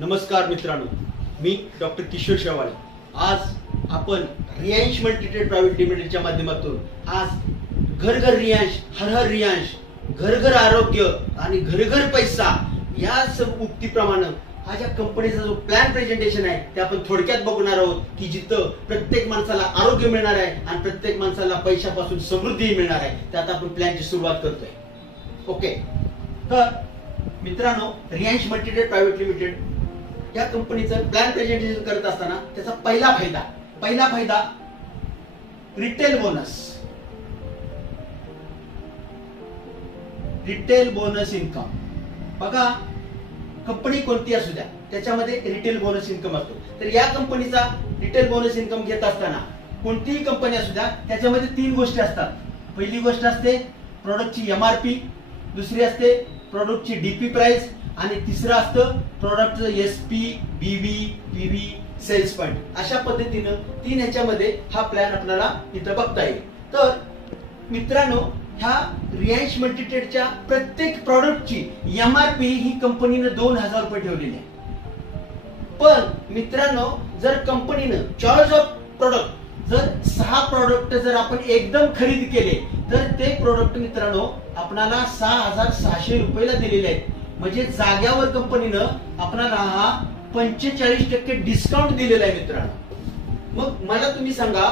नमस्कार मित्रांनो, मी डॉक्टर किशोर शेवाळे. आज आपण रियांश मल्टीट्रेड प्रायव्हेट लिमिटेडच्या माध्यमातून आज घर घर रियांश, हर हर रियांश, घर घर आरोग्य आणि घर घर पैसा या सब उक्तीप्रमाणे हा ज्या कंपनीचा जो प्लॅन प्रेझेंटेशन आहे ते आपण थोडक्यात बघणार आहोत की जिथं प्रत्येक माणसाला आरोग्य मिळणार आहे आणि प्रत्येक माणसाला पैशापासून समृद्धी मिळणार आहे. त्यात आपण प्लॅनची सुरुवात करतोय. ओके, तर मित्रांनो, रियांश मल्टीट्रेड प्रायव्हेट लिमिटेड या कंपनीचं प्लॅन प्रेझेंटेशन करत असताना त्याचा पहिला फायदा रिटेल बोनस इन्कम. बघा, कंपनी कोणती असू द्या त्याच्यामध्ये रिटेल बोनस इन्कम असतो. तर या कंपनीचा रिटेल बोनस इन्कम घेत असताना कोणतीही कंपनी असू द्या त्याच्यामध्ये 3 गोष्टी असतात. पहिली गोष्ट असते प्रोडक्टची MRP, दुसरी असते प्रोडक्टची DP प्राइस आणि तिसरं असतं प्रोडक्टचं SP, BV, PV, sales point. अशा पद्धतीनं 3 ह्याच्यामध्ये हा प्लॅन आपल्याला इथं बघता येईल. तर मित्रांनो, ह्या रियांश मल्टीट्रेडच्या प्रत्येक प्रोडक्टची MRP ही कंपनीनं 2000 रुपये ठेवलेली आहे. पण मित्रांनो, जर कंपनीनं चॉईस ऑफ प्रोडक्ट जर 6 प्रोडक्ट जर आपण एकदम खरेदी केले तर ते प्रोडक्ट मित्रांनो आपल्याला 6600 रुपयाला दिलेले आहेत. म्हणजे जाग्यावर कंपनीनं आपल्याला हा 45% डिस्काउंट दिलेला आहे मित्रांनो. मग मला तुम्ही सांगा,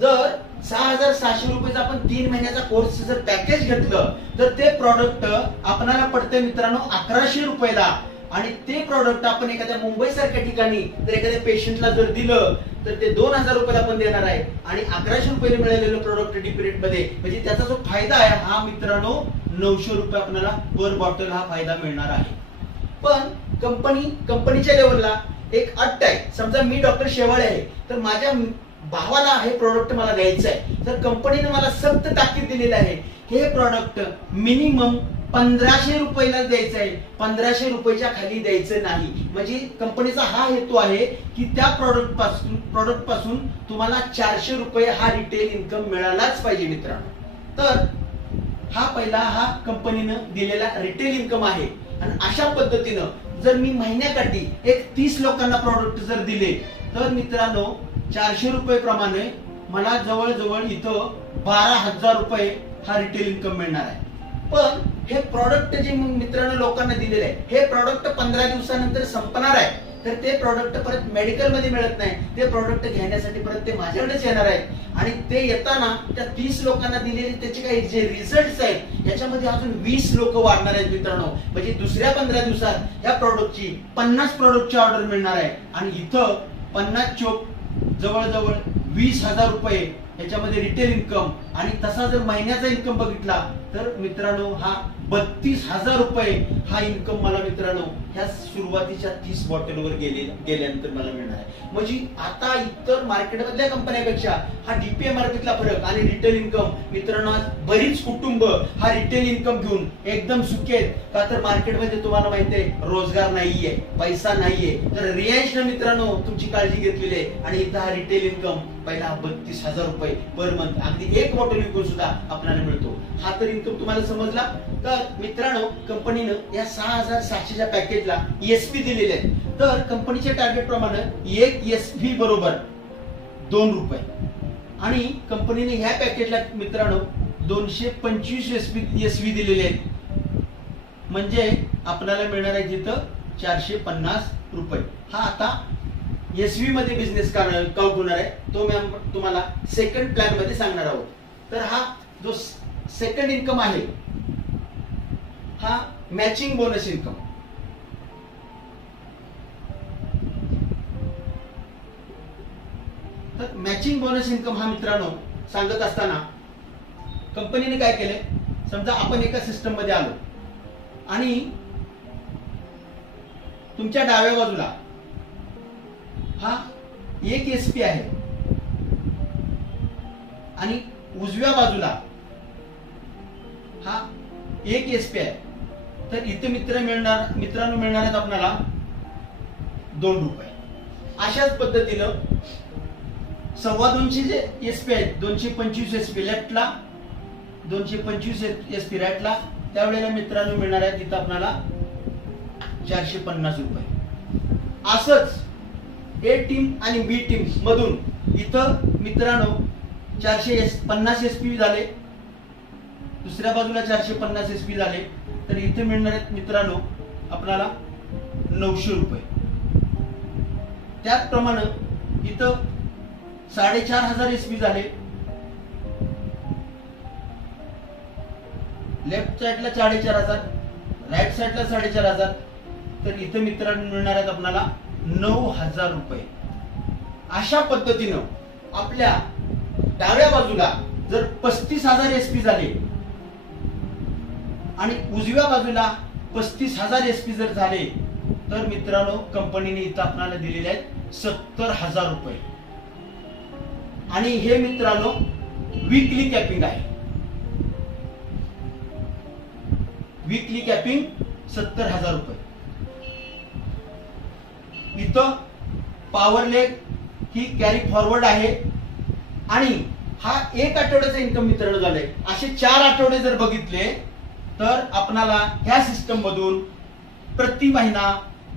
जर 6600 रुपयाचा आपण 3 महिन्याचा कोर्स जर पॅकेज घेतलं तर ते प्रोडक्ट आपल्याला पडते मित्रांनो 1100 रुपयाला. आणि ते प्रोडक्ट आपण एखाद्या मुंबई सारख्या ठिकाणी जर एखाद्या पेशंटला जर दिलं तर ते 2000 रुपयाला आपण देणार आहे आणि 1100 रुपयाला मिळालेलं प्रोडक्ट डीपी रेट मध्ये. म्हणजे त्याचा जो फायदा आहे हा मित्रांनो 900 रुपये आपल्याला पर बॉटल हा फायदा मिळणार आहे. पण कंपनीच्या लेवलला एक अट आहे. समजा मी डॉक्टर शेवाळे आहे तर माझ्या भावाला हे प्रोडक्ट मला द्यायचं आहे, तर कंपनीने मला सक्त ताकीद दिलेलं आहे हे प्रोडक्ट मिनिमम 1500 रुपयाला द्यायचं आहे, 1500 रुपयाच्या खाली द्यायचं नाही. म्हणजे कंपनीचा हा हेतू आहे की त्या प्रोडक्ट पासून तुम्हाला 400 रुपये हा रिटेल इन्कम मिळालाच पाहिजे मित्रांनो. तर हा पहिला हा कंपनीनं दिलेला रिटेल इन्कम आहे. आणि अशा पद्धतीनं जर मी महिन्याकाठी एक 30 लोकांना प्रोडक्ट जर दिले तर मित्रांनो 400 रुपये प्रमाणे मला जवळजवळ इथं 12,000 रुपये हा रिटेल इन्कम मिळणार आहे. पण हे प्रोडक्ट जे मित्रांनो लोकांना दिलेले आहे हे प्रोडक्ट 15 दिवसानंतर संपणार आहे. तर ते प्रोडक्ट परत मेडिकल मध्ये मिळत नाही. ते प्रोडक्ट घेण्यासाठी परत ते माझ्याकडेच येणार आहेत. आणि ते येताना त्या 30 लोकांना दिलेले त्याचे काही जे रिझल्ट आहेत याच्यामध्ये अजून 20 लोक वाढणार आहेत मित्रांनो. म्हणजे दुसऱ्या 15 दिवसात या प्रोडक्टची 50 प्रोडक्टची ऑर्डर मिळणार आहे. आणि इथं 50 चोक जवळजवळ 20,000 रुपये याच्यामध्ये रिटेल इन्कम. आणि तसा जर महिन्याचा इन्कम बघितला तर मित्रांनो हा 32,000 रुपये हा इन्कम मला मित्रांनो ह्या सुरुवातीच्या 30 बॉटलवर गेल्यानंतर मला मिळणार आहे. म्हणजे आता इतर मार्केटमधल्या कंपन्यांपेक्षा हा DP MRPतला फरक आणि रिटेल इन्कम मित्रांनो आज बरीच कुटुंब हा रिटेल इन्कम घेऊन एकदम सुखी आहेत. का तर मार्केटमध्ये तुम्हाला माहिती आहे रोजगार नाहीये, पैसा नाहीये. तर रियांशनं मित्रांनो तुमची काळजी घेतलेली आहे आणि इथं हा रिटेल इन्कम पहिला 32,000 रुपये पर मंथ अगदी एक बॉटल विकून सुद्धा आपल्याला मिळतो. हा तर इन्कम तुम्हाला समजला. तर मित्रांनो, कंपनीनं या 6700च्या पॅकेजला SP दिलेले आहे. तर कंपनीच्या टार्गेट प्रमाणे एक SP बरोबर 2 रुपये. आणि कंपनीने ह्या पॅकेजला मित्रांनो 225 SP दिलेले आहेत. म्हणजे आपल्याला मिळणार आहे तिथं 450 रुपये. हा आता SV मध्ये बिझनेस काउंट होणार आहे. तो मी तुम्हाला सेकंड प्लॅन मध्ये सांगणार आहोत. तर हा जो सेकंड इन्कम आहे हा मॅचिंग बोनस इन्कम. तर मॅचिंग बोनस इन्कम हा मित्रांनो सांगत असताना कंपनीने काय केलंय, समजा आपण एका सिस्टम मध्ये आलो आणि तुमच्या डाव्या बाजूला हा एक SP आहे आणि उजव्या बाजूला हा एक SP आहे. तर इथे मित्रांनो मिळणार आहेत आपल्याला 2 रुपये. अशाच पद्धतीनं 250 जे SP आहेत 225 SP लेफ्टला 225 SP राईटला त्यावेळेला मित्रांनो मिळणार आहे तिथं आपल्याला 450 रुपये. असंच ए टीम आणि बी टीम मधून इथं मित्रांनो 450 एसपी झाले, दुसऱ्या बाजूला 450 एसपी झाले, तर इथे मिळणार आहेत मित्रांनो आपल्याला 900 रुपये. त्याचप्रमाणे इथं 4500 एसपी झाले, लेफ्ट साइडला 4500, राईट साइडला 4500, तर इथे मित्रांनो मिळणार आहेत आपल्याला 9000 रुपये. अशा पद्धतीनं आपल्या डाव्या बाजूला जर 35000 एसपी झाले आणि उजव्या बाजूला 35000 एसपी जर झाले, तर मित्रांनो कंपनीने इथं आपल्याला दिलेले आहेत 70000 रुपये. आणि हे मित्रांनो वीकली कॅपिंग आहे. वीकली कॅपिंग 70000 रुपये. इथं पॉवर लेग ही कॅरी फॉरवर्ड आहे आणि हा एक आठवड्याचा इन्कम मित्रांनो झालाय. असे 4 आठवडे जर बघितले तर आपणाला ह्या सिस्टम मधून प्रति महिना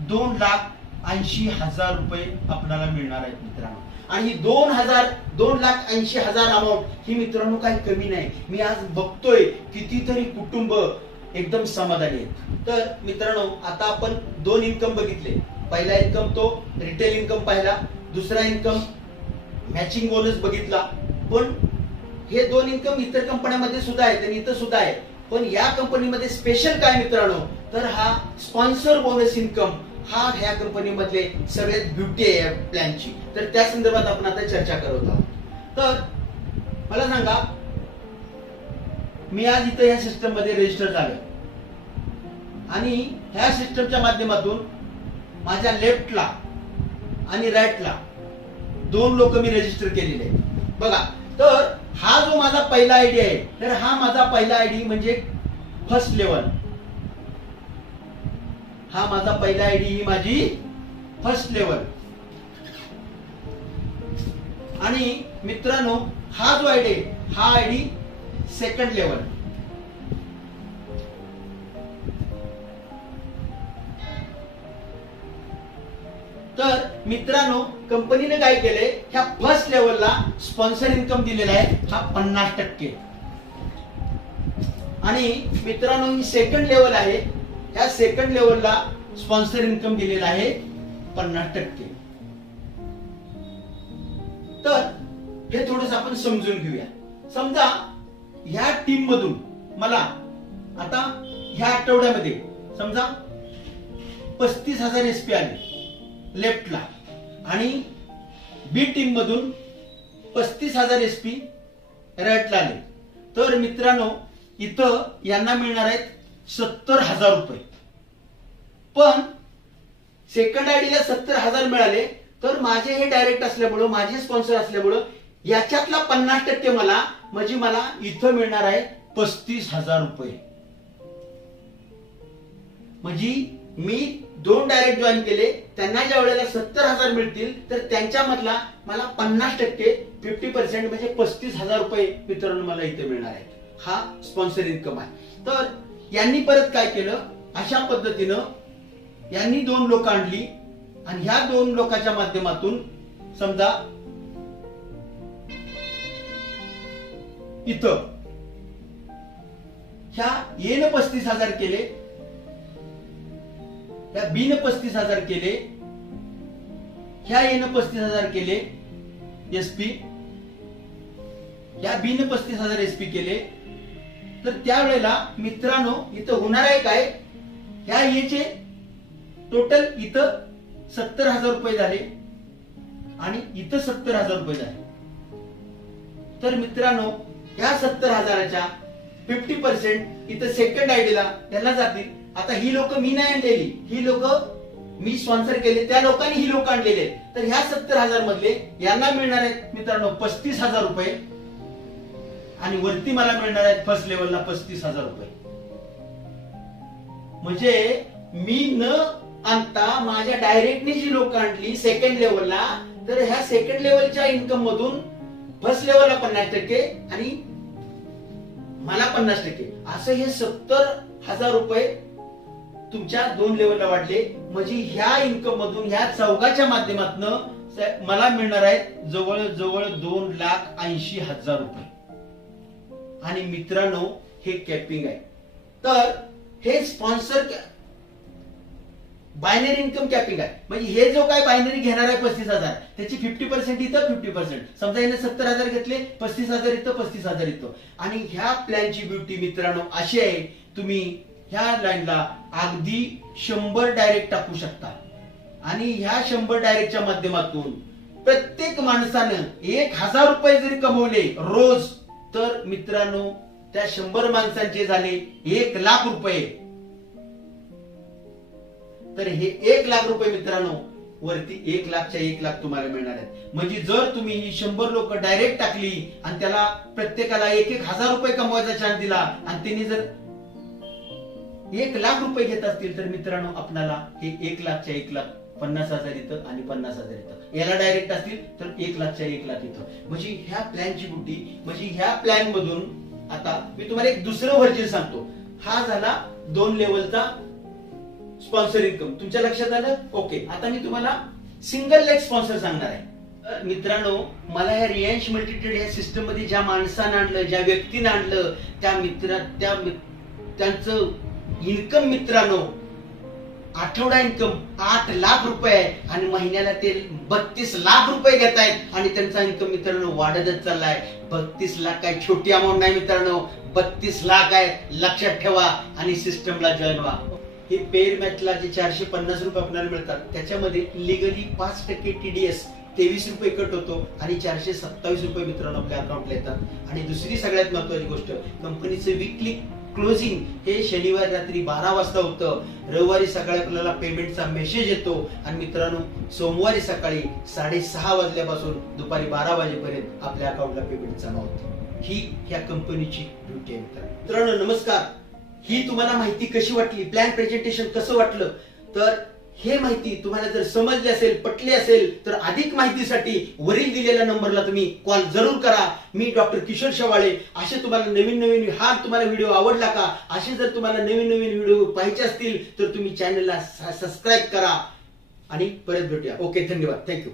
2,80,000 रुपये आपल्याला मिळणार आहेत मित्रांनो. आणि ही 2,80,000 अमाऊंट ही मित्रांनो काही कमी नाही. मी आज बघतोय कितीतरी कुटुंब एकदम समाधानी आहेत. तर मित्रांनो आता आपण 2 इन्कम बघितले. पहिला इन्कम तो रिटेल इन्कम पाहिला, दुसरा इन्कम मॅचिंग बोनस बघितला. पण हे 2 इन्कम इतर कंपन्यांमध्ये सुद्धा आहेत आणि इथं सुद्धा आहे. पण या कंपनीमध्ये स्पेशल काय मित्रांनो, तर हा स्पॉन्सर बोनस इन्कम हा ह्या कंपनीमधले सगळ्यात ब्युटी आहे प्लॅनची. तर त्या संदर्भात आपण आता चर्चा करत आहोत. तर मला सांगा, मी आज इथं या सिस्टम मध्ये रजिस्टर झालो आणि ह्या सिस्टमच्या माध्यमातून माझ्या लेफ्टला आणि राईटला 2 लोक मी रजिस्टर केलेले आहेत बघा. तर हा जो माझा पहिला आयडी आहे, तर हा माझा पहिला आयडी म्हणजे फर्स्ट लेवल. हा माझा पहिला आयडी ही माझी फर्स्ट लेवल. आणि मित्रांनो हा जो आयडी हा आयडी सेकंड लेवल. तर मित्रांनो कंपनीने काय केले, ह्या फर्स्ट लेवलला स्पॉन्सर इन्कम दिलेला आहे हा 50%. आणि मित्रांनो ही सेकंड लेवल आहे, ह्या सेकंड लेवलला स्पॉन्सर इन्कम दिलेला आहे 50%. तर हे थोडंसं आपण समजून घेऊया. समजा ह्या टीम मधून मला आता ह्या आठवड्यामध्ये समजा 35,000 एसपी आले लेफ्टला आणि बी टीम मधून 35,000 एसपी राईटला आले. तर मित्रांनो इथं यांना मिळणार आहेत 70,000 रुपये. पण सेकंड आयडीला 70,000 मिळाले, तर माझे हे डायरेक्ट असल्यामुळं, माझे स्पॉन्सर असल्यामुळं याच्यातला 50% मला म्हणजे मला इथं मिळणार आहे 35,000 रुपये. म्हणजे मी 2 डायरेक्ट जॉईन केले, त्यांना ज्या वेळेला 70,000 मिळतील तर त्यांच्यामधला मला 50% 50% म्हणजे 35,000 रुपये मित्रांनो मला इथे मिळणार आहेत. हा स्पॉन्सर इन्कम आहे. तर यांनी परत काय केलं, अशा पद्धतीनं यांनी 2 लोक आणली आणि ह्या 2 लोकांच्या माध्यमातून समजा इथं ह्या ए न 35,000 केले, ह्या बी न 35,000 केले, ह्या ए न 35,000 केले एसपी, ह्या बी न 35,000 एसपी केले. तर त्यावेळेला मित्रांनो इथं होणार आहे काय, ह्या ए चे टोटल इथं 70,000 रुपये झाले आणि इथं 70,000 रुपये झाले. तर मित्रांनो ह्या 70,000च्या 50% इथं सेकंड आयडीला त्यांना जातील. आता ही लोक मी नाही आणलेली, ही लोक मी स्पॉन्सर केले, त्या लोकांनी ही लोक आणलेले. तर ह्या 70,000 मधले यांना मिळणार आहेत मित्रांनो 35,000 रुपये आणि वरती मला मिळणार आहेत फर्स्ट लेवलला 35,000 रुपये. म्हणजे मी न आणता माझ्या डायरेक्टनी जी लोक आणली सेकंड लेवलला, तर ह्या सेकंड लेवलच्या इन्कम मधून फर्स्ट लेवलला 50% आणि मला 50%, असं हे 70,000 रुपये तुमच्या 2 लेवलला वाढले म्हणजे ह्या इन्कम मधून ह्या चौघाच्या माध्यमातून मला मिळणार आहे जवळजवळ 2,80,000 रुपये. आणि मित्रांनो हे कॅपिंग आहे. तर हे स्पॉन्सर बायनरी इन्कम कॅपिंग आहे. म्हणजे हे जो काय बायनरी घेणार आहे 35,000 त्याची 50% इथं 50%. समजा याने 70,000 घेतले, 35,000 इथं 35,000 इथं. आणि ह्या प्लॅनची ब्युटी मित्रांनो अशी आहे, तुम्ही ह्या लाईनला अगदी 100 डायरेक्ट टाकू शकता. आणि ह्या 100 डायरेक्टच्या माध्यमातून प्रत्येक माणसानं 1,000 रुपये जरी कमवले रोज, तर मित्रांनो त्या 100 माणसांचे झाले 1,00,000 रुपये. तर हे 1,00,000 रुपये मित्रांनो वरती 1,00,000च्या 1,00,000 तुम्हाला मिळणार आहेत. म्हणजे जर तुम्ही ही 100 लोक डायरेक्ट टाकली आणि त्याला प्रत्येकाला 1,000 रुपये कमवायचा चान्स दिला आणि त्यांनी जर 1,00,000 रुपये घेत असतील, तर मित्रांनो आपल्याला हे 1,00,000च्या 1,00,000 50,000 इथं आणि 50,000 इथं. याला डायरेक्ट असतील तर 1,00,000च्या 1,00,000 इथं. म्हणजे ह्या प्लॅनची बुद्धी. म्हणजे ह्या प्लॅन मधून आता मी तुम्हाला एक दुसरं व्हर्जन सांगतो. हा झाला 2 लेवलचा स्पॉन्सर इन्कम. तुमच्या लक्षात आलं? ओके. आता मी तुम्हाला सिंगल लेग स्पॉन्सर सांगणार आहे. मित्रांनो मला ह्या रिलायन्स मल्टीट्रेड या सिस्टम मध्ये ज्या माणसानं आणलं, ज्या व्यक्तीनं आणलं, त्यांचं इन्कम मित्रांनो आठवडा इन्कम 8,00,000 रुपये आहे आणि महिन्याला ते 32,00,000 रुपये घेत आहेत. आणि त्यांचा इन्कम मित्रांनो वाढतच चाललाय. 32,00,000 काय छोटी अमाऊंट नाही मित्रांनो, 32,00,000 आहे. लक्षात ठेवा आणि सिस्टमला जॉईन व्हा. हे पेअर मॅचला जे 450 रुपये आपल्याला मिळतात त्याच्यामध्ये लिगली 5% TDS 23 रुपये कट होतो आणि 427 रुपये मित्रांनो आपल्या अकाउंटला येतात. आणि दुसरी सगळ्यात महत्वाची गोष्ट, कंपनीचं वीकली क्लोजिंग हे शनिवारी रात्री 12 वाजता होतं. रविवारी सकाळी आपल्याला पेमेंटचा मेसेज येतो आणि मित्रांनो सोमवारी सकाळी 6:30 वाजल्यापासून दुपारी 12 वाजेपर्यंत आपल्या अकाउंटला पेमेंट जमा होते. ही ह्या कंपनीची ड्युटी आहे. मित्रांनो नमस्कार. ही तुम्हाला माहिती कशी वाटली, प्लॅन प्रेझेंटेशन कसं वाटलं, तर हे माहिती तुम्हाला जर समजली असेल, पटली असेल, तर अधिक माहितीसाठी वरील दिलेल्या नंबरला तुम्ही कॉल जरूर करा. मी डॉक्टर किशोर शेवाळे. असे तुम्हाला नवीन हा तुम्हाला व्हिडिओ आवडला का, असे जर तुम्हाला नवीन व्हिडिओ पाहायचे असतील तर तुम्ही चॅनलला सबस्क्राईब करा आणि परत भेटूया. ओके, धन्यवाद. थँक्यू.